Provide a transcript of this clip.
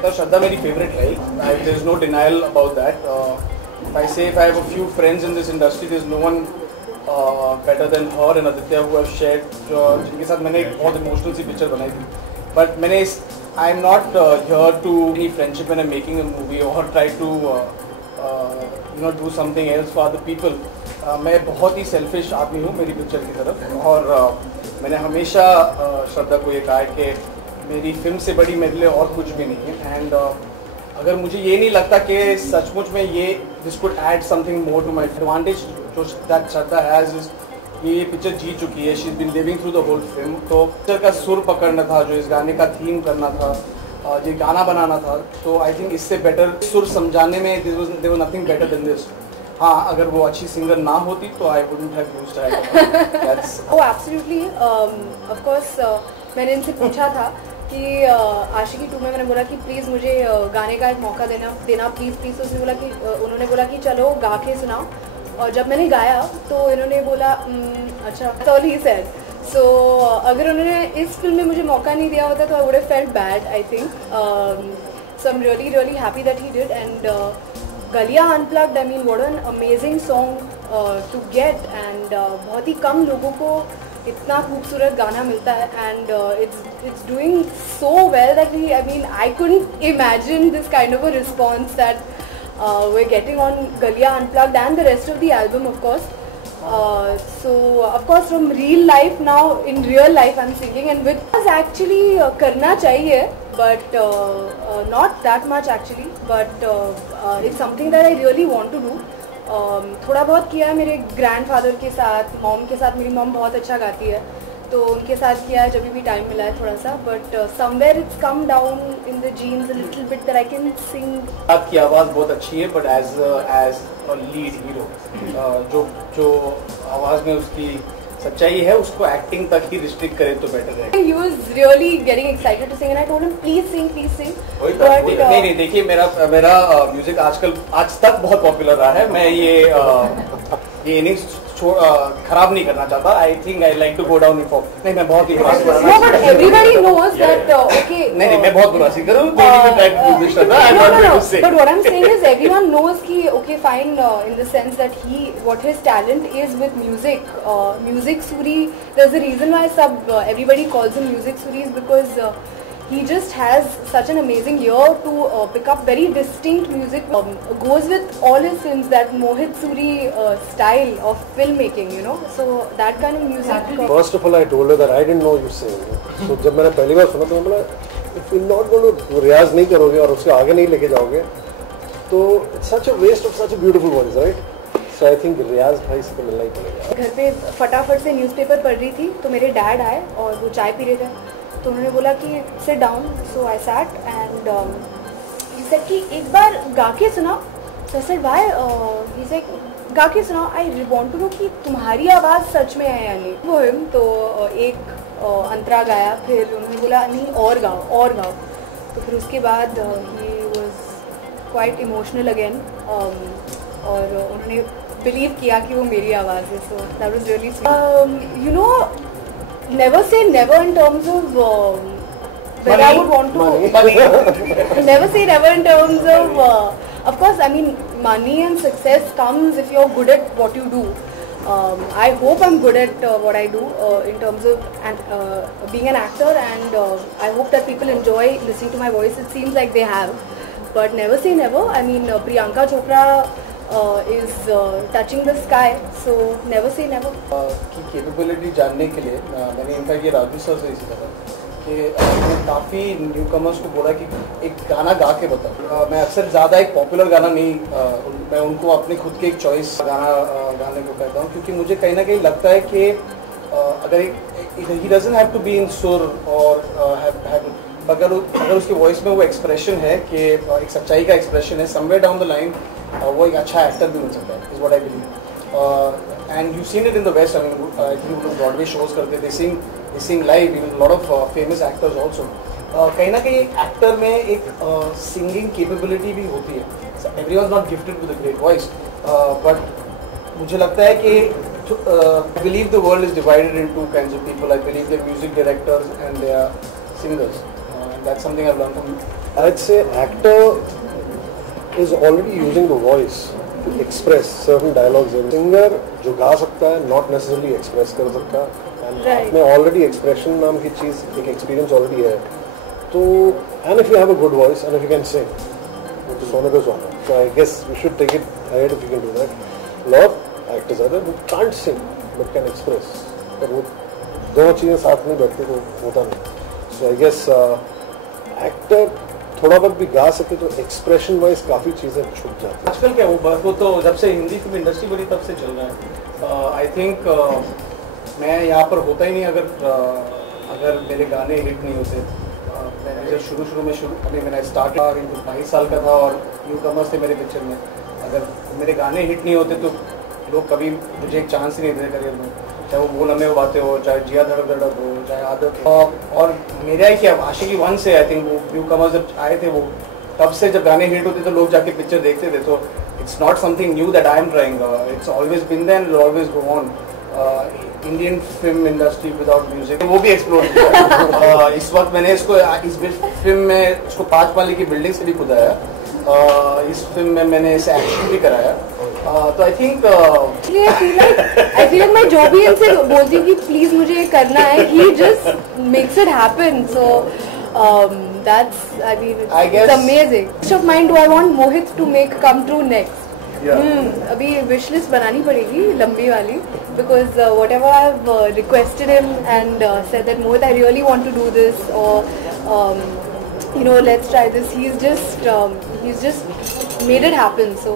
कहता हूँ श्रद्धा मेरी फेवरेट रही. There is no denial about that. If I say if I have a few friends in this industry, there is no one better than her and Aditya who have shared, जिनके साथ मैंने एक बहुत emotional सी picture बनाई थी. But मैंने I am not here to any friendship when I'm making a movie or try to do something else for other people. मैं बहुत ही सेल्फिश आदमी हूँ मेरी पिक्चर की तरफ, और मैंने हमेशा श्रद्धा को ये कहा है कि मेरी फिल्म से बड़ी मेरे लिए और कुछ भी नहीं है. एंड अगर मुझे ये नहीं लगता कि सचमुच में ये this could add something more to my advantage जो दैट श्रद्धा हैज इज ये पिक्चर जीत चुकी है. She is been living through the whole film. तो पिक्चर का सुर पकड़ना था, जो इस गाने का थीम करना था, जो गाना बनाना था, तो आई थिंक इससे बेटर सुर समझाने में there was nothing better than this. हाँ, अगर वो अच्छी सिंगर ना होती तो I wouldn't have used her. That's oh absolutely. Of course मैंने इनसे पूछा था कि आशिकी 2 में मैंने बोला कि प्लीज़ मुझे गाने का एक मौका देना प्लीज़. तो उन्होंने बोला कि चलो गा के सुनाओ. और जब मैंने गाया तो इन्होंने बोला अच्छा, तो ही सेड. सो अगर उन्होंने इस फिल्म में मुझे मौका नहीं दिया होता तो I would have felt bad I think. So I am really happy that he did. And Galliyan unplugged, I mean what an amazing song to get. And बहुत ही कम लोगों को इतना खूबसूरत गाना मिलता है. And it's doing so well that I couldn't imagine this kind of a response that we're getting on Galiya Unplugged and the rest of the album, of course. So of course from real life now, in real life I'm singing, and which was actually karna chahiye, but not that much actually, but it's something that I really want to do. थोड़ा बहुत किया है मेरे grandfather के साथ, mom के साथ. मेरी मॉम बहुत अच्छा गाती है तो उनके साथ किया है जब भी टाइम मिला है थोड़ा सा. But somewhere it's come down in the genes a little bit that I can sing. आपकी आवाज़ बहुत अच्छी है, but as a lead hero जो आवाज़ में उसकी सच्चाई है उसको एक्टिंग तक ही रिस्ट्रिक्ट करे तो बेटर है. He was really getting excited to sing and I told him please sing. But नहीं देखिए, मेरा म्यूजिक आज तक बहुत पॉपुलर रहा है. मैं ये इनिंग्स खराब नहीं करना चाहता. I think I like to go down in form. नहीं, मैं बहुत ही बुरा सिंगर हूं. But everybody knows that okay. नहीं, मैं बहुत बुरा सिंगर हूं. But what I'm saying is everyone knows कि okay fine, in the sense that what his talent is with music. Music Suri, there's a reason why everybody calls him Music Suri, is because he just has such an amazing ear to pick up very distinct music. Goes with all his films, that Mohit Suri style of filmmaking, so that kind of music. First of all, I told her that I didn't know you sing. So जब मैंने पहली बार सुना तो मैं बोला if you're not going to रियाज नहीं करोगे और उसके आगे नहीं लेके जाओगे तो it's such a waste of such a beautiful voice, right? So I think रियाज भाई से तो मिलना ही पड़ेगा. घर पे फटाफट से न्यूज़पेपर पढ़ रही थी तो मेरे डैड आए और वो चाय पी रहे थे. तो उन्होंने बोला कि sit down. So I sat and he said कि एक बार गा के सुनाओ. So I said why. He said गा के सुनाओ. आई वांट टू नो कि तुम्हारी आवाज़ सच में है या नहीं. वो हिम तो एक अंतरा गाया. फिर उन्होंने बोला नहीं और गाओ. तो फिर उसके बाद he was quite emotional again. और उन्होंने बिलीव किया कि वो मेरी आवाज़ है. So that was really sweet. Never say never in terms of whether I would want to. Never say never in terms of course, I mean money and success comes if you're good at what you do. I hope I'm good at what I do in terms of being an actor, and I hope that people enjoy listening to my voice. It seems like they have, but never say never. I mean Priyanka Chopra is touching the sky, so never say never. की capability जानने के लिए मैंने in fact ये Raju sir से सीखा था कि काफ़ी न्यू कमर्स को बोला कि एक गाना गा के बताओ. मैं अक्सर ज़्यादा एक पॉपुलर गाना नहीं, मैं उनको अपने खुद के एक चॉइस गाना गाने को कहता हूँ, क्योंकि मुझे कहीं ना कहीं लगता है कि अगर he doesn't have to be in सुर और अगर उसकी वॉइस में वो एक्सप्रेशन है कि एक सच्चाई का एक्सप्रेशन है, समवेयर डाउन द लाइन वो एक अच्छा एक्टर भी बन सकता है, is what I believe. And you seen it in the west. I think लोग ब्रॉडवे शोज करते, they sing live, even lot of famous actors also. कहीं ना कहीं एक्टर में एक सिंगिंग कैपेबिलिटी भी होती है. Everyone is not gifted with a great voice, but मुझे लगता है कि I believe the world is divided into kinds of people. I believe they're music directors and they are singers. that's something I've learned from. I'd say actor is already using the voice to express certain dialogues. Singer जो गा सकता है not necessarily express कर सकता, and में already expression नाम की चीज एक experience already है. तो and if you have a good voice and if you can sing, तो सोने पे सोना. So I guess we should take it ahead if you can do that. A lot of actors are there who can't sing but can express. पर वो दोनों चीजें साथ में बैठती तो होता नहीं. So I guess actor थोड़ा बहुत भी गा सके तो एक्सप्रेशन वाइज काफी चीजें छूट जाती हैं. आजकल क्या वो तो जब से हिंदी फिल्म इंडस्ट्री बनी तब से चल रहा है. आई थिंक मैं यहाँ पर होता ही नहीं अगर मेरे गाने हिट नहीं होते. मैंने जब शुरू में अभी मैंने स्टार्ट 22 साल का था और न्यू कमर्स थे मेरे पिक्चर में. अगर मेरे गाने हिट नहीं होते तो लोग कभी मुझे एक चांस ही नहीं देते करियर में. चाहे वो बोल हमें बातें हो, चाहे जिया धड़क धड़क हो, चाहे आदत हो. और मेरा ही क्या आशिकी 1 से आई थिंक वो न्यू कमर्स जब आए थे वो तब से जब गाने हिट होते तो लोग जाके पिक्चर देखते थे. तो it's not something new that I am trying. It's always been there and always go on. Indian film industry without music वो भी एक्सप्लोर किया. इस वक्त मैंने इसको इस फिल्म में इसको 5 माले की बिल्डिंग से भी खुदाया. इस फिल्म में मैंने इसे एक्शन भी कराया. तो आई थिंक आई फील लाइक मैं जो भी इनसे बोलती हूँ कि प्लीज मुझे ये करना है, he just makes it happen. So that's I mean it's amazing. Piece of mind do I want Mohit to make come true next. अभी विश लिस्ट बनानी पड़ेगी लंबी वाली, because whatever I have requested him and said that Mohit I really want to do this और you know let's try this. He's just made it happen. So